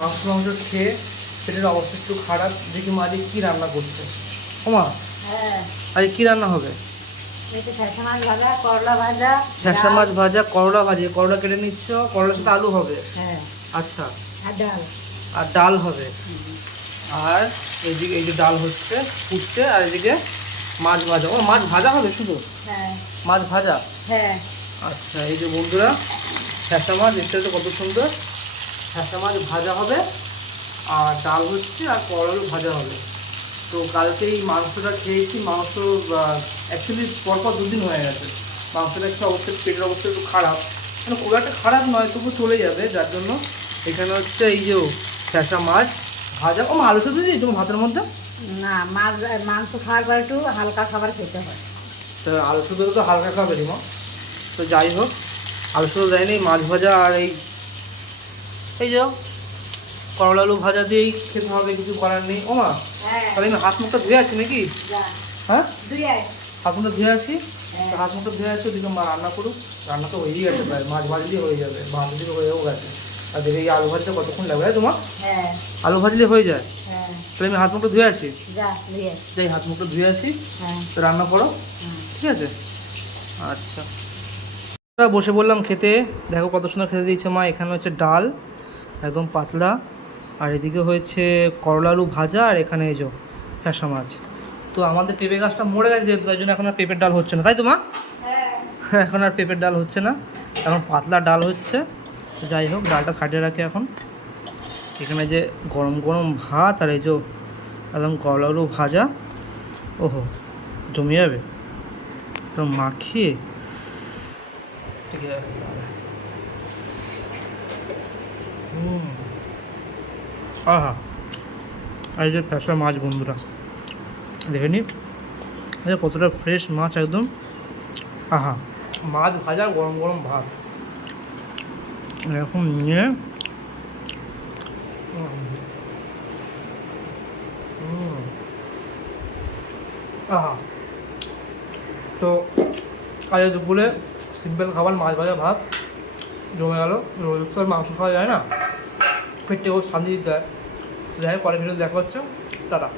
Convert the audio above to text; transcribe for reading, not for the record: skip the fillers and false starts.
মাংস খেয়ে পেটের অবস্থা একটু খারাপ, দেখি মা আজকে কী রান্না করছে। ওমা হ্যাঁ, আজকে কী রান্না হবে? ঠ্যাসা মাছ ভাজা, করলা ভাজা, ঠ্যাসা মাছ ভাজা, করলা ভাজি, করলা কেটে নিচ্ছ, করলার সাথে আলু হবে। হ্যাঁ, আচ্ছা, আর ডাল। আর ডাল হবে। আর এইদিকে এই যে ডাল হচ্ছে ফুটছে, আর এদিকে মাছ ভাজা। ও মাছ ভাজা হবে শুধু? হ্যাঁ, মাছ ভাজা। হ্যাঁ, আচ্ছা, এই যে বন্ধুরা ঠ্যাসা মাছ, দেখতে তো কত সুন্দর। ঠ্যাসা মাছ ভাজা হবে, আর ডাল হচ্ছে, আর করলা আলু ভাজা হবে। তো কালকে এই মাংসটা খেয়েছি, মাংস অ্যাকচুয়ালি পরপর 2 দিন হয়ে গেছে। মাংসটা একটু অবস্থা, পেটের অবস্থা একটু খারাপ, মানে খুব একটা খারাপ নয়, তবু চলে যাবে। যার জন্য এখানে হচ্ছে এই যে ঠ্যাসা মাছ ভাজা। ও আলু শুধু দিই তোমার ভাতের মধ্যে? না, মাংস খাওয়ার পর একটু হালকা খাবার খেতে হয়। তো আলু শুধু তো হালকা খাবে মা। তো যাই হোক, আলু শুধু দেয়নি, মাছ ভাজা আর এই যে করলা আলু ভাজা দিয়েই খেতে হবে, কিছু করার নেই। ও মা, হ্যাঁ, তাহলে আমি হাত মুখটা ধুয়ে আছি নাকি? যা, হ্যাঁ, দুই আয়। হাত মুখটা ধুয়ে আছি। হ্যাঁ, তো হাত মুখটা ধুয়ে আছি, ওদিকে মা রান্না করুক। রান্না তো হয়েই গেছে প্রায়, মাছ ভাজলে হয়ে যাবে, মাছ দিকে হয়েও গেছে। আর দেখে এই আলু ভাজতে কতক্ষণ লাগবে তোমার? হ্যাঁ, আলু ভাজলে হয়ে যায়। হ্যাঁ, তাহলে আমি হাত মুখটা ধুয়ে আছি, যা, দুই আয়। যাই হাত মুখটা ধুয়ে আসি। হ্যাঁ, তো রান্না করো, হ্যাঁ, ঠিক আছে? আচ্ছা, আমরা বসে বললাম খেতে। দেখো কত সুন্দর খেতে দিয়েছে মা। এখানে হচ্ছে ডাল একদম পাতলা, আর এদিকে হয়েছে করলা আলু ভাজা, আর এখানে এই যে ঠ্যাসা মাছ। তো আমাদের পেঁপে গাছটা মরে গেছে, যেহেতু তাই জন্য এখন আর পেঁপের ডাল হচ্ছে না, তাই তো মা? হ্যাঁ, এখন আর পেঁপের ডাল হচ্ছে না, এখন পাতলা ডাল হচ্ছে। তো যাই হোক, ডালটা সাইডে রাখি এখন। এখানে যে গরম গরম ভাত, আর এই যে একদম করলা আলু ভাজা, ওহো জমে যাবে তো মাখিয়ে। ঠিক আছে। আহা, এই যে ঠ্যাসা মাছ বন্ধুরা, দেখে নি কতটা ফ্রেশ মাছ একদম। আহা, মাছ ভাজা, গরম গরম ভাত এরকম নিয়ে। আহা, তো আজ দুপুরে সিম্পল খাবার, মাছ ভাজা ভাত জমে গেল। রোজ তো আর মাংস খাওয়া যায় না, পেটটাকেও শান্তি দিতে হয়। তো যাই হোক, পরের ভিডিও দেখা হচ্ছে। টাটা।